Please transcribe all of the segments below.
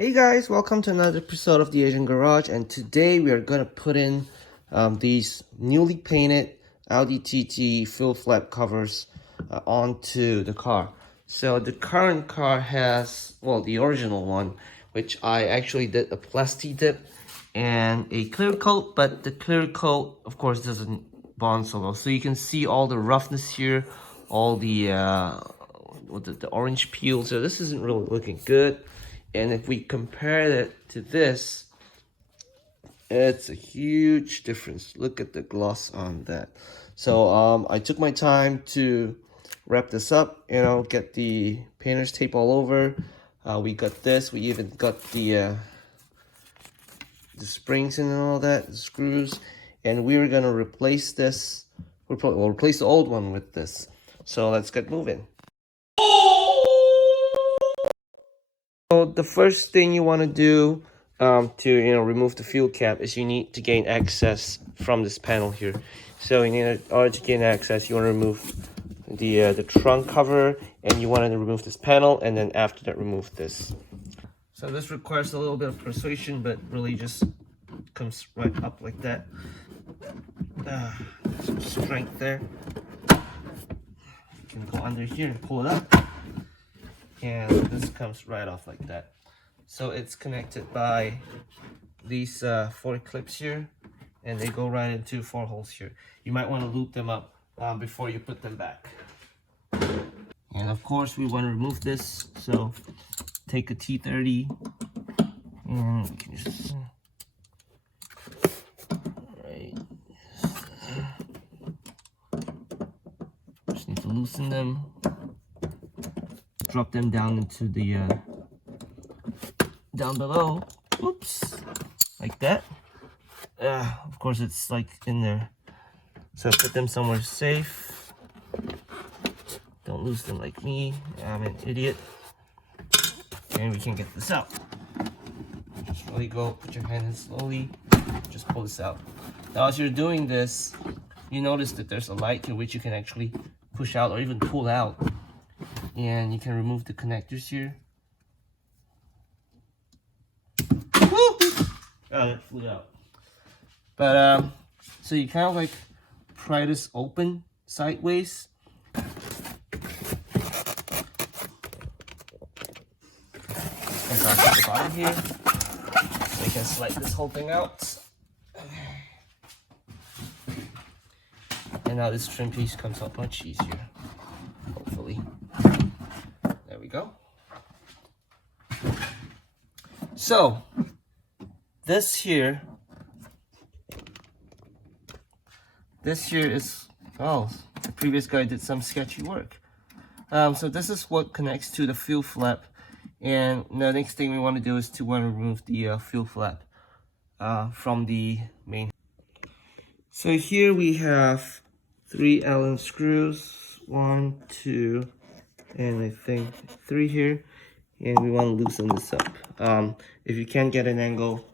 Hey guys, welcome to another episode of the Asian Garage, and today we are going to put in these newly painted Audi TT fill flap covers onto the car. So the current car has, well, the original one, which I actually did a plasti dip and a clear coat, but the clear coat of course doesn't bond so well. So you can see all the roughness here, all the orange peel. So this isn't really looking good. And if we compare it to this, it's a huge difference. Look at the gloss on that. So I took my time to wrap this up, get the painter's tape all over. We got this. We even got the springs and all that, the screws. And we were gonna replace this. We'll replace the old one with this. So let's get moving. So the first thing you want to do to remove the fuel cap is you need to gain access from this panel here. So in order to gain access, you want to remove the trunk cover, and you want to remove this panel, and then after that remove this. So this requires a little bit of persuasion, but really just comes right up like that. Some strength there. You can go under here and pull it up. And this comes right off like that. So it's connected by these 4 clips here, and they go right into 4 holes here. You might want to loop them up before you put them back. And of course we want to remove this, so take a T30 and we can just just need to loosen them. Drop them down into the down below. Oops, like that. Of course it's like in there, so put them somewhere safe. Don't lose them like me. I'm an idiot. And we can get this out. Just really go, put your hand in slowly, just pull this out. Now as you're doing this, you notice that there's a light here which you can actually push out or even pull out. And you can remove the connectors here. Woo! Oh, that flew out. But so you kind of like pry this open sideways. And so I'll keep the bottom here, so you can slide this whole thing out. And now this trim piece comes out much easier, hopefully. There we go. So this here is, oh, the previous guy did some sketchy work. So this is what connects to the fuel flap, and the next thing we want to do is to remove the fuel flap from the main. So here we have 3 Allen screws, 1, 2, and I think 3 here, and we want to loosen this up. If you can't get an angle,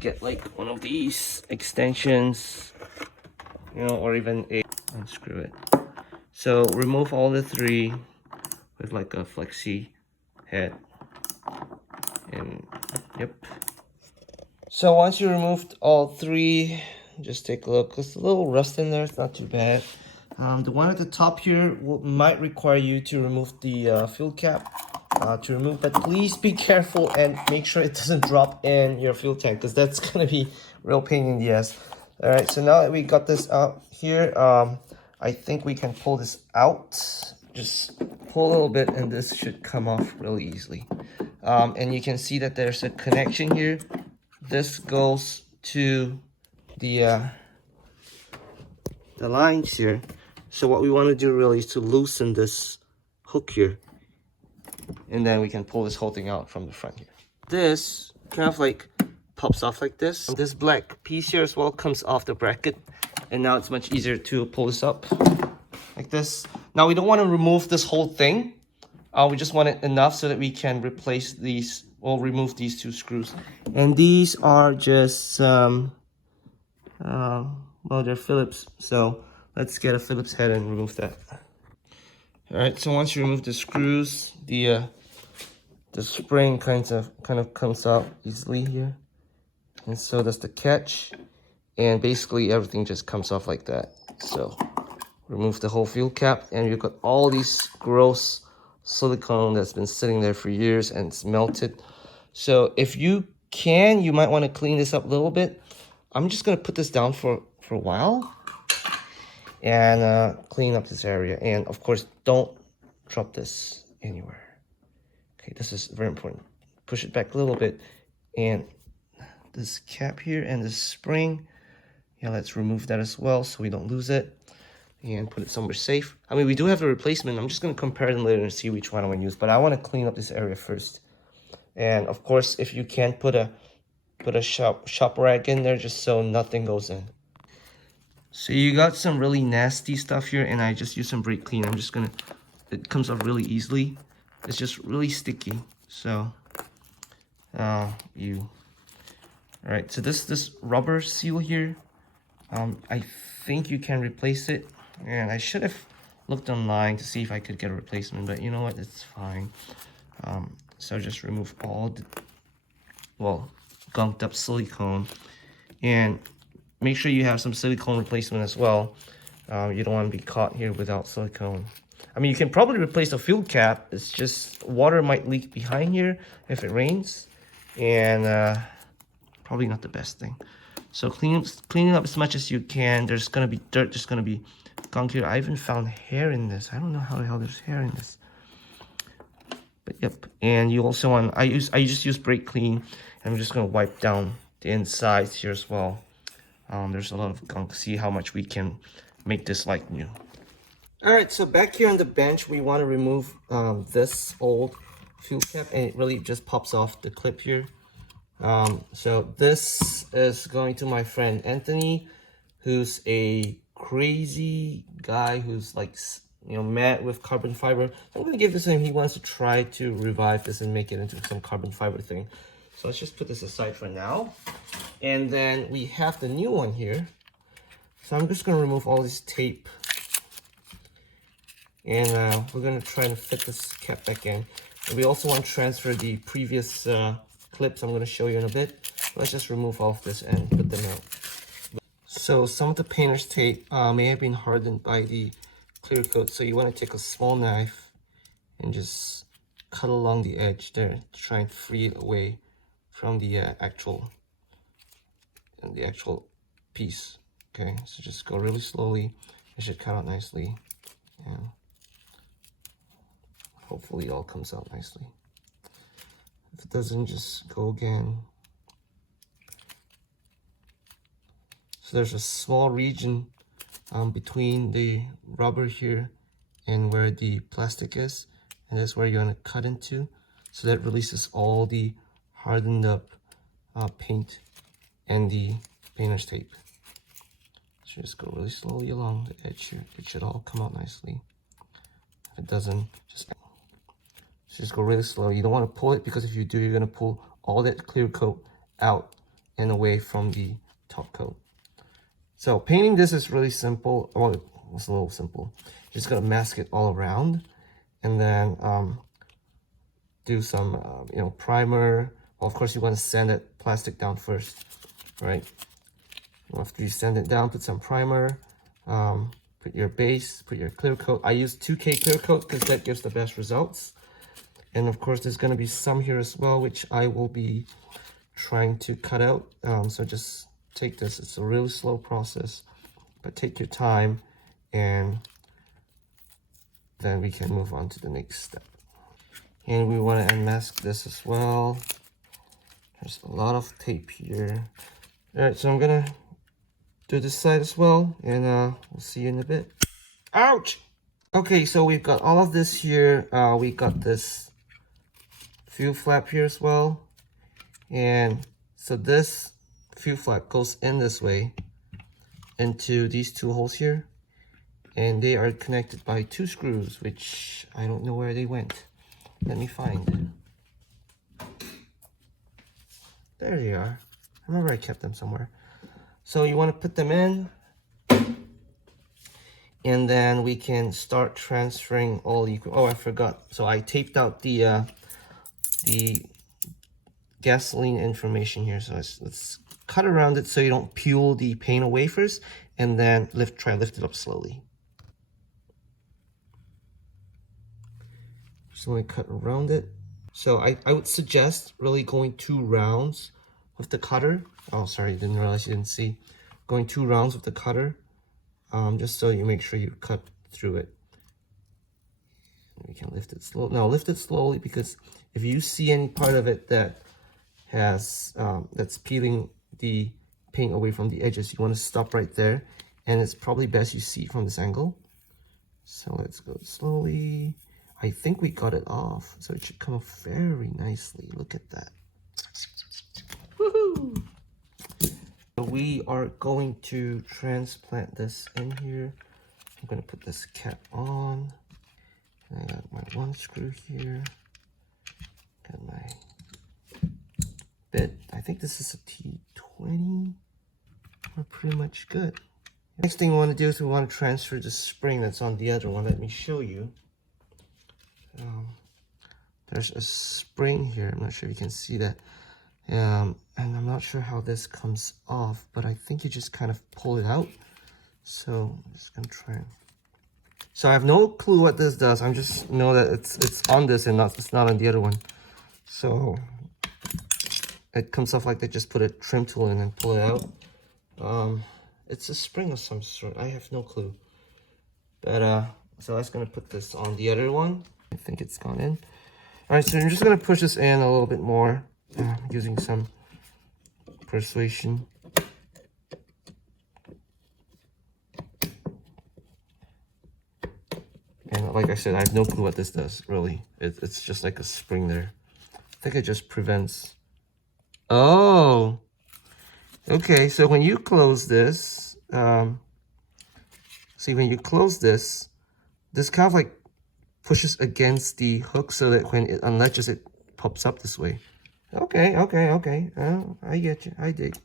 get like one of these extensions, or even unscrew it. So remove all the 3 with like a flexi head, and yep. So once you removed all 3, just take a look. There's a little rust in there, it's not too bad. The one at the top here might require you to remove the fuel cap to remove, but please be careful and make sure it doesn't drop in your fuel tank, because that's gonna be real pain in the ass. All right, so now that we got this out here, I think we can pull this out. Just pull a little bit and this should come off really easily. And you can see that there's a connection here. This goes to the lines here. So what we want to do really is to loosen this hook here, and then we can pull this whole thing out from the front here. This kind of like pops off like this. This black piece here as well comes off the bracket, and now it's much easier to pull this up like this. Now we don't want to remove this whole thing. We just want it enough so that we can replace these, or remove these 2 screws. And these are just well, they're Phillips, so let's get a Phillips head and remove that. All right, so once you remove the screws, the the spring kind of comes out easily here, and so does the catch, and basically everything just comes off like that. So remove the whole fuel cap, and you've got all these gross silicone that's been sitting there for years and it's melted. So if you can, you might want to clean this up a little bit. I'm just gonna put this down for a while and clean up this area. And of course, don't drop this anywhere. Okay, this is very important. Push it back a little bit, and this cap here and this spring, yeah, let's remove that as well so we don't lose it, and put it somewhere safe. I mean, we do have a replacement. I'm just gonna compare them later and see which one I want to use, but I want to clean up this area first. And of course, if you can, put a shop rag in there just so nothing goes in. So you got some really nasty stuff here, and I just used some brake clean. I'm just gonna, it comes off really easily. It's just really sticky. So all right, so this rubber seal here, I think you can replace it, and I should have looked online to see if I could get a replacement, but you know what, it's fine. So just remove all the, well, gunked up silicone, and make sure you have some silicone replacement as well. You don't want to be caught here without silicone. I mean, you can probably replace the fuel cap. It's just water might leak behind here if it rains, and probably not the best thing. So clean up as much as you can. There's gonna be dirt, there's gonna be gunk here. I even found hair in this. I don't know how the hell there's hair in this. But yep, and you also want, I just use brake clean. I'm just gonna wipe down the insides here as well. There's a lot of gunk. See how much we can make this like new. All right, so back here on the bench, we want to remove this old fuel cap, and it really just pops off the clip here. So this is going to my friend Anthony, who's a crazy guy who's like, you know, mad with carbon fiber. So I'm gonna give this to him. He wants to try to revive this and make it into some carbon fiber thing. So let's just put this aside for now. And then we have the new one here. So I'm just gonna remove all this tape, and we're gonna try to fit this cap back in. And we also want to transfer the previous clips I'm gonna show you in a bit. Let's just remove all of this and put them out. So some of the painter's tape may have been hardened by the clear coat, so you want to take a small knife and just cut along the edge there to try and free it away from the actual piece. Okay, so just go really slowly. It should cut out nicely, and hopefully it all comes out nicely. If it doesn't, just go again. So there's a small region between the rubber here and where the plastic is, and that's where you're going to cut into, so that releases all the hardened up paint and the painter's tape. So just go really slowly along the edge here. It should all come out nicely. If it doesn't, just go really slow. You don't want to pull it, because if you do, you're going to pull all that clear coat out and away from the top coat. So painting this is really simple. Well, it's a little simple. You're just gonna mask it all around, and then do some you know, primer. Well, of course you want to sand that plastic down first, right? After you sand it down, put some primer, put your base, put your clear coat. I use 2K clear coat because that gives the best results. And of course there's going to be some here as well, which I will be trying to cut out. So just take this. It's a really slow process, but take your time, and then we can move on to the next step. And we want to unmask this as well. There's a lot of tape here. All right, so I'm gonna do this side as well, and we'll see you in a bit. Ouch! Okay, so we've got all of this here. We got this fuel flap here as well, and so this fuel flap goes in this way into these two holes here, and they are connected by 2 screws, which I don't know where they went. Let me find. There they are. I remember I kept them somewhere. So you want to put them in, and then we can start transferring all the, oh, I forgot. So I taped out the the gasoline information here. So let's cut around it so you don't peel the paint away first, and then try lift it up slowly. Just want to cut around it. So I would suggest really going 2 rounds with the cutter. Oh, sorry, didn't realize you didn't see. Going 2 rounds with the cutter, just so you make sure you cut through it. We can lift it slow. Now lift it slowly, because if you see any part of it that has that's peeling the paint away from the edges, you want to stop right there, and it's probably best you see it from this angle. So let's go slowly. I think we got it off, so it should come off very nicely. Look at that. Woohoo! So we are going to transplant this in here. I'm gonna put this cap on. I got my 1 screw here. Got my bit. I think this is a T20. We're pretty much good. Next thing we want to do is we want to transfer the spring that's on the other one. Let me show you. There's a spring here. I'm not sure if you can see that. And I'm not sure how this comes off, but I think you just kind of pull it out. So I'm just gonna try. So I have no clue what this does. I just know that it's on this and it's not on the other one. So it comes off like they just put a trim tool in and pull it out. It's a spring of some sort. I have no clue. But so I was gonna put this on the other one. I think it's gone in. All right, so I'm just gonna push this in a little bit more, using some persuasion. And like I said, I have no clue what this does, really. It's just like a spring there. I think it just prevents. Oh, okay, so when you close this, see, when you close this kind of like pushes against the hook so that when it unlatches, it pops up this way. Okay. Oh, I get you. I dig.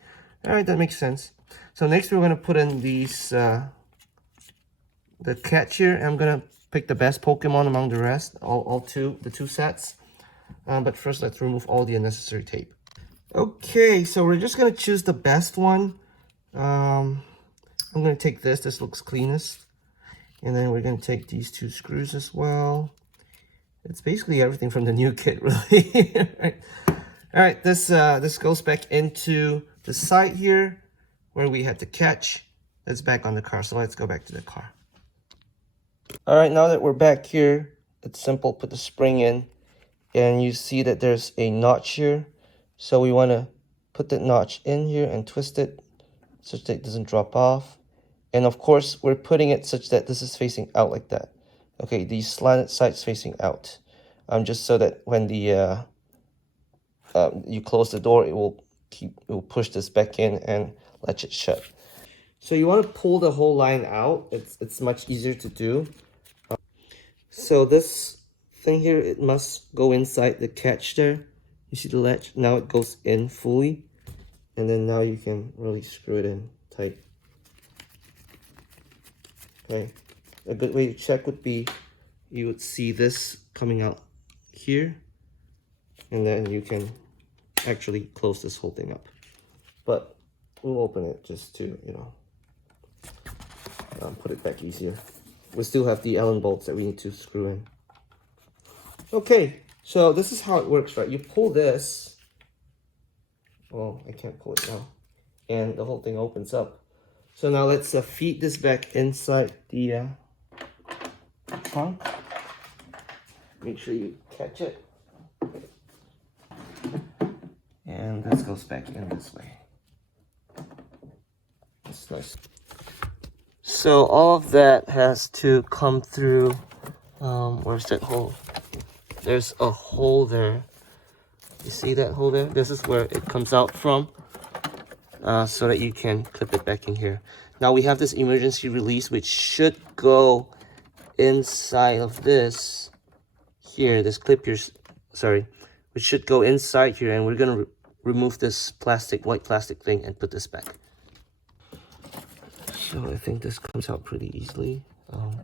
All right, that makes sense. So next we're gonna put in these, the catch here. I'm gonna pick the best Pokemon among the rest, the two sets. But first, let's remove all the unnecessary tape. Okay, so we're just gonna choose the best one. I'm gonna take this. This looks cleanest. And then we're going to take these 2 screws as well. It's basically everything from the new kit, really. All right, this goes back into the side here where we had the catch. That's back on the car, so let's go back to the car. All right, now that we're back here, it's simple. Put the spring in, and you see that there's a notch here. So we want to put that notch in here and twist it such that it doesn't drop off. And of course, we're putting it such that this is facing out like that. Okay, these slanted sides facing out. Just so that when the you close the door, it will push this back in and latch it shut. So you want to pull the whole line out. It's much easier to do. So this thing here, it must go inside the catch there. You see the latch? Now it goes in fully, and then now you can really screw it in tight. Okay, a good way to check would be you would see this coming out here, and then you can actually close this whole thing up. But we'll open it just to, you know, put it back easier. We still have the Allen bolts that we need to screw in. Okay, so this is how it works, right? You pull this. Well, I can't pull it now. And the whole thing opens up. So now let's feed this back inside the trunk. Make sure you catch it. And this goes back in this way. That's nice. So all of that has to come through, where's that hole? There's a hole there. You see that hole there? This is where it comes out from. So that you can clip it back in here. Now we have this emergency release, which should go inside of this here, this clip here, sorry, which should go inside here, and we're gonna remove this white plastic thing and put this back. So I think this comes out pretty easily. Kind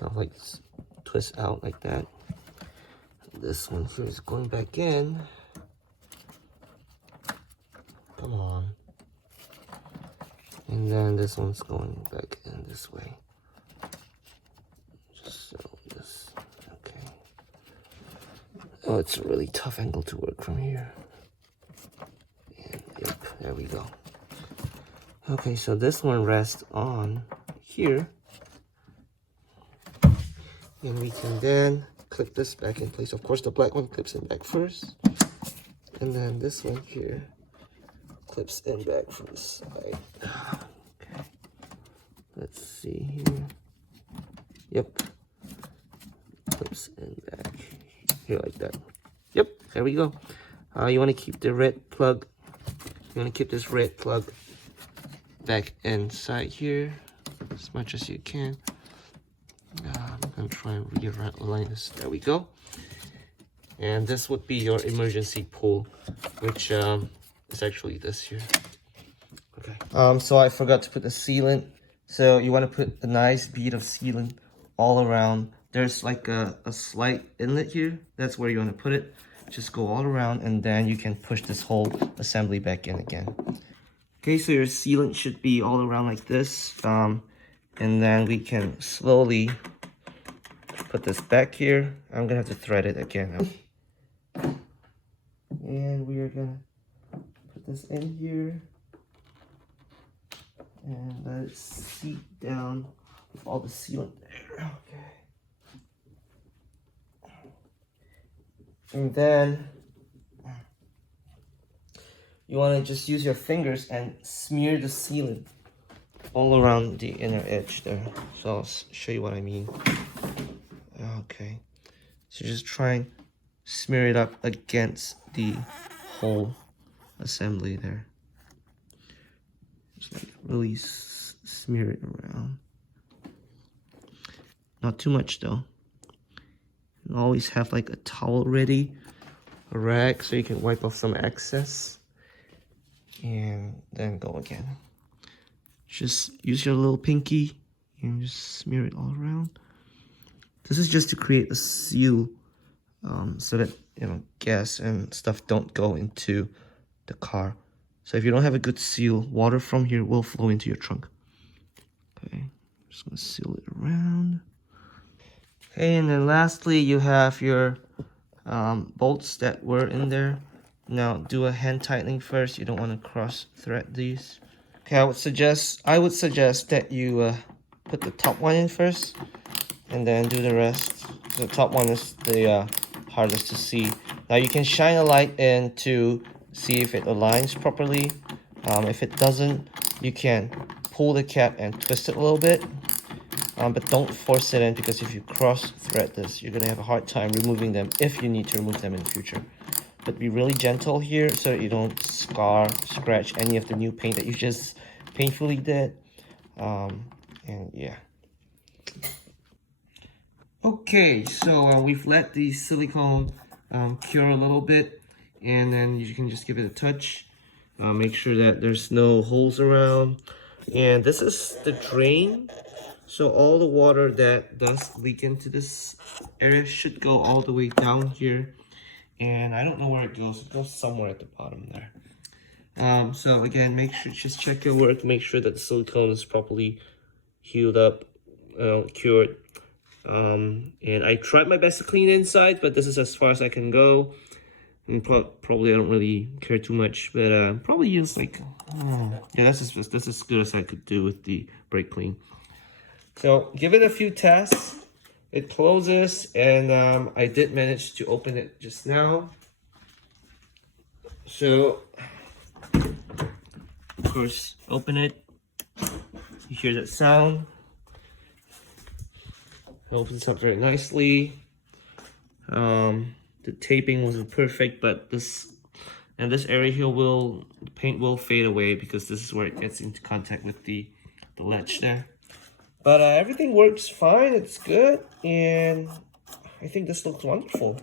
of like twist out like that. this one here is going back in. Come on. And then this one's going back in this way. Just so this, okay. Oh, it's a really tough angle to work from here. And yep, there we go. Okay, so this one rests on here. And we can then clip this back in place. Of course, the black one clips in back first. And then this one here clips in back from the side. Okay. Let's see here. Yep. Clips in back here like that. Yep, there we go. You want to keep the red plug. You want to keep this red plug back inside here as much as you can. I'm gonna try and realign this. There we go. And this would be your emergency pull, which is actually this here. Okay. So I forgot to put the sealant. So you want to put a nice bead of sealant all around. There's like a slight inlet here. That's where you want to put it. Just go all around, and then you can push this whole assembly back in again. Okay, so your sealant should be all around like this. And then we can slowly put this back here. I'm gonna have to thread it again. And we are gonna put this in here and let it seep down with all the sealant there. Okay. And then you want to just use your fingers and smear the sealant all around the inner edge there. So I'll show you what I mean. Okay, so just try and smear it up against the whole assembly there. Just like really smear it around. Not too much though. And always have like a towel ready, a rag, so you can wipe off some excess. And then go again. Just use your little pinky and just smear it all around. This is just to create a seal so that, you know, gas and stuff don't go into the car. So if you don't have a good seal, water from here will flow into your trunk. Okay, just gonna seal it around. Okay, and then lastly, you have your bolts that were in there. Now do a hand tightening first. You don't want to cross thread these. Okay, I would suggest that you put the top one in first, and then do the rest. The top one is the hardest to see. Now you can shine a light in to see if it aligns properly. If it doesn't, you can pull the cap and twist it a little bit. But don't force it in, because if you cross thread this, you're gonna have a hard time removing them if you need to remove them in the future. But be really gentle here so that you don't scratch any of the new paint that you just painfully did. And yeah. Okay, so we've let the silicone cure a little bit, and then you can just give it a touch. Make sure that there's no holes around. And this is the drain. So all the water that does leak into this area should go all the way down here. And I don't know where it goes. It goes somewhere at the bottom there. So again, make sure, just check your work. Make sure that the silicone is properly healed up, cured. And I tried my best to clean the inside, but this is as far as I can go. And probably I don't really care too much, but probably use like, yeah, that's as good as I could do with the brake clean. So give it a few tests. It closes, and I did manage to open it just now. So, of course, open it. You hear that sound. It opens up very nicely. The taping wasn't perfect, but this area here the paint will fade away, because this is where it gets into contact with the latch there. But everything works fine. It's good, and I think this looks wonderful.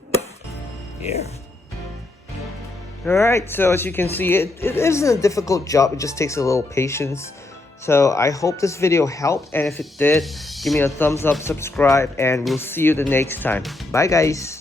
Yeah. All right, so as you can see, it isn't a difficult job. It just takes a little patience. So I hope this video helped, and if it did, give me a thumbs up, subscribe, and we'll see you the next time. Bye, guys.